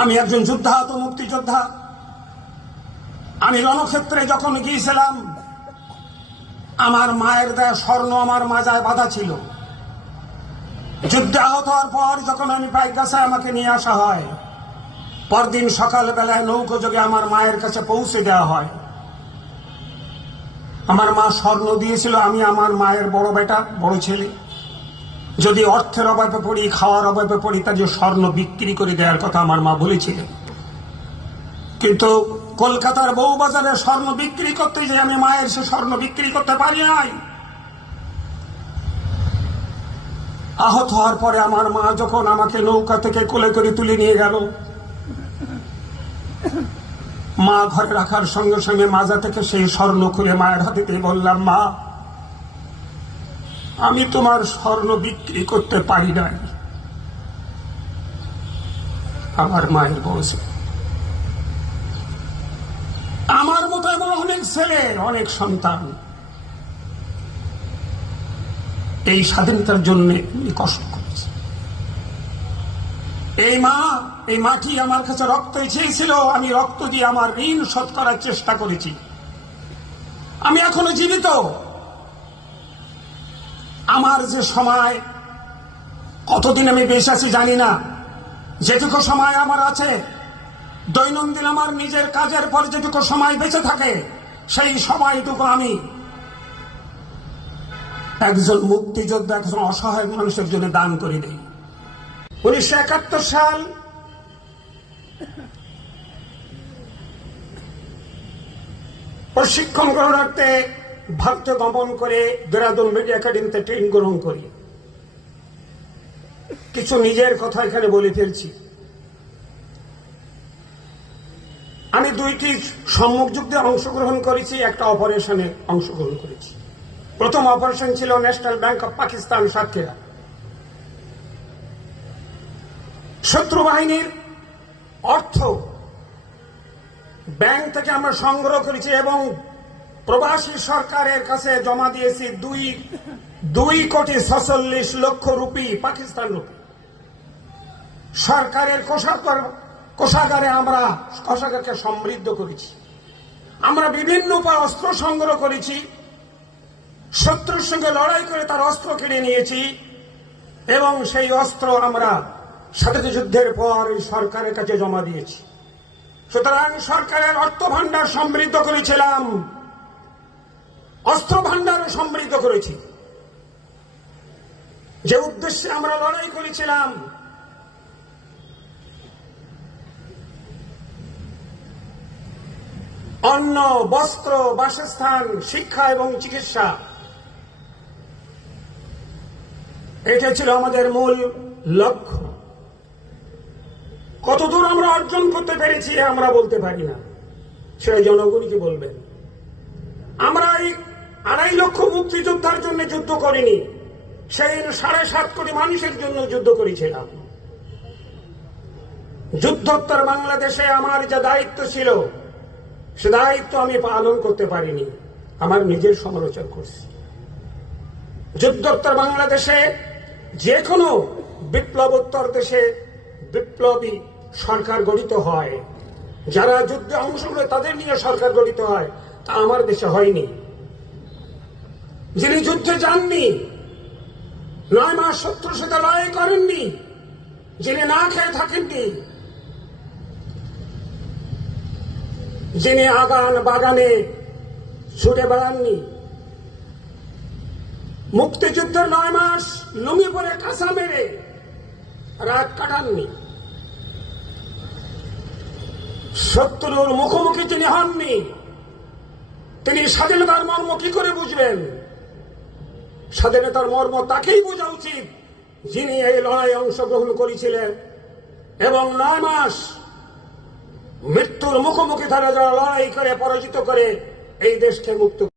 আমি একজন যুদ্ধাহত মুক্তিযোদ্ধা। আমি রণক্ষেত্রে যখন গিয়েছিলাম, আমার মায়ের দেয়া স্বর্ণ আমার মাজায় বাধা ছিল। যুদ্ধে আহত হওয়ার পর যখন আমি পাইকাছে আমাকে নিয়ে আসা হয়, পরদিন সকালবেলায় নৌকো যোগে আমার মায়ের কাছে পৌঁছে দেওয়া হয়। আমার মা স্বর্ণ দিয়েছিল, আমি আমার মায়ের বড় বেটা, বড় ছেলে। যদি অর্থের অভাবে পড়ি, খাওয়ার অভাবে পড়ি তার যে স্বর্ণ বিক্রি করে দেওয়ার কথা আমার মা বলেছিলেন। কিন্তু কলকাতার বউবাজারে স্বর্ণ বিক্রি করতে যে আমি মায়ের সে স্বর্ণ বিক্রি করতে পারি নাই। আহত হওয়ার পরে আমার মা যখন আমাকে নৌকা থেকে কোলে করে তুলে নিয়ে গেল, মা ঘরে রাখার সঙ্গে সঙ্গে মাজা থেকে সেই স্বর্ণ খুলে মায়ের হাতে বললাম, মা আমি তোমার স্বর্ণ বিক্রি করতে পারি নাই। আমার মায়ের বয়স। আমার মতো এমন অনেক ছেলে, অনেক সন্তান। এই স্বাধীনতার জন্য কষ্ট করেছে। এই মা, এই মাটি আমার কাছে রক্ত চেয়েছিল আমি রক্ত দিয়ে আমার ঋণ শোধ করার চেষ্টা করেছি। আমি এখনও জীবিত। আমার যে সময়, কতদিন আমি বেশ আছি জানি না। যেটুকু সময় আমার আছে, দৈনন্দিন আমার নিজের কাজের পর যেটুকু সময় বেঁচে থাকে, সেই সময়টুকু আমি একজন মুক্তিযোদ্ধা, একজন অসহায় মানুষের জন্য দান করে দেই। উনিশশো একাত্তর সাল প্রশিক্ষণ গ্রহণার্থে ভারতে গমন করে দেরাদুন মিডিয়া একাডেমিতে ট্রেন গ্রহণ করি। কিছু নিজের কথা এখানে বলে ফেলছি। আমি দুইটি সম্মুখ যুদ্ধে অংশগ্রহণ করেছি, একটা অপারেশনে অংশগ্রহণ করেছি। প্রথম অপারেশন ছিল national bank of Pakistan Satkhira. শত্রু বাহিনীর অর্থ ব্যাংক থেকে আমরা সংগ্রহ করেছি এবং প্রবাসী সরকারের কাছে জমা দিয়েছি দুই দুই কোটি ছচল্লিশ লক্ষ রুপি, পাকিস্তান রুপি। সরকারের কোষাগার, কোষাগারে আমরা কোষাগারকে সমৃদ্ধ করেছি। আমরা বিভিন্ন উপায় অস্ত্র সংগ্রহ করেছি। শত্রুর সঙ্গে লড়াই করে তার অস্ত্র কিনে নিয়েছি এবং সেই অস্ত্র আমরা স্বাধীনতা যুদ্ধের পর সরকারের কাছে জমা দিয়েছি। সুতরাং সরকারের অর্থ ভাণ্ডার সমৃদ্ধ করেছিলাম। অস্ত্র ভাণ্ডারও সমৃদ্ধ করেছি। যে উদ্দেশ্যে আমরা লড়াই করেছিলাম, অন্ন, বস্ত্র, বাসস্থান, শিক্ষা এবং চিকিৎসা এটা ছিল আমাদের মূল লক্ষ্য। কতদূর আমরা অর্জন করতে পেরেছি আমরা বলতে পারি না। সেটা জনগণকে বলবেন? আমরা এই আড়াই লক্ষ মুক্তিযোদ্ধার জন্য যুদ্ধ করিনি। সেই সাড়ে সাত কোটি মানুষের জন্য যুদ্ধ করেছিলাম। যুদ্ধোত্তর বাংলাদেশে আমার যে দায়িত্ব ছিল, সে দায়িত্ব আমি পালন করতে পারিনি। আমার নিজের সমালোচনা করছি। যুদ্ধোত্তর বাংলাদেশে যে কোনো বিপ্লবোত্তর দেশে বিপ্লবী সরকার গঠিত হয়। যারা যুদ্ধে অংশগ্রহণ তাদের নিয়ে সরকার গঠিত হয়। তা আমার দেশে হয়নি। যিনি যুদ্ধে যাননি, নয় মাস শত্রুর সাথে লড়াই করেননি, যিনি না খেয়ে থাকেননি, যিনি আগান বাগানে ছুটে বেড়াননি, মুক্তিযুদ্ধের নয় মাস লুঙ্গি পরে কাঁচা মেরে রাত কাটাননি, শত্রুর মুখোমুখি তিনি হননি, তিনি স্বাধীনতার মর্ম কি করে বুঝবেন? স্বাধীনতার মর্ম তাকেই বোঝা উচিত যিনি এই লড়াই অংশগ্রহণ করেছিলেন। এবং নয় মাস মৃত্যুর মুখোমুখি তারা যারা লড়াই করে, পরাজিত করে, এই দেশকে মুক্ত